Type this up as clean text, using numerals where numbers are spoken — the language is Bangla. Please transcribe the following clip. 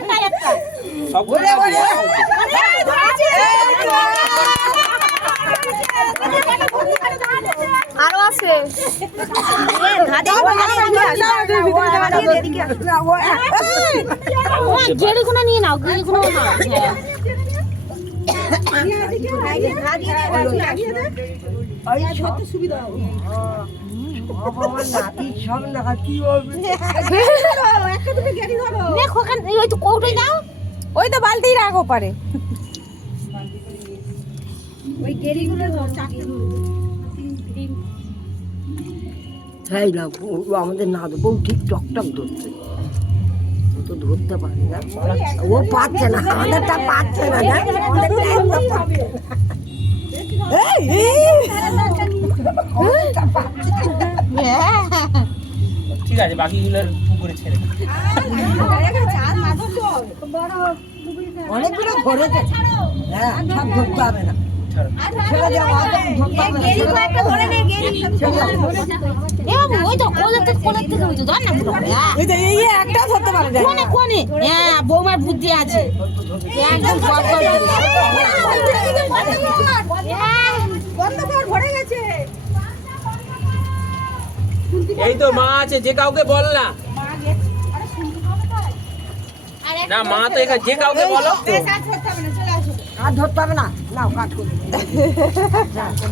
কোনটাই একটা সব বলে আরো আছে গেড়িগুলো নিয়ে নাও গেড়িগুলো সুবিধা ওই তো বালতি রাখো পারে আমাদের না দেবো ঠিক টকটক ধরছে ও তো ধরতে পারে না ও পাচ্ছে না আমাদেরটা পাচ্ছে না ঠিক আছে বাকিগুলোর পুকুরে ছেড়ে অনেকগুলো ধরেছে হ্যাঁ সব ধরতে হবে না বৌমার বুদ্ধি আছে এই তো মা আছে যে কাউকে বল না না মা তো এখানে যে কাউকে বলো আর ধরতে হবে না নাও কাট করে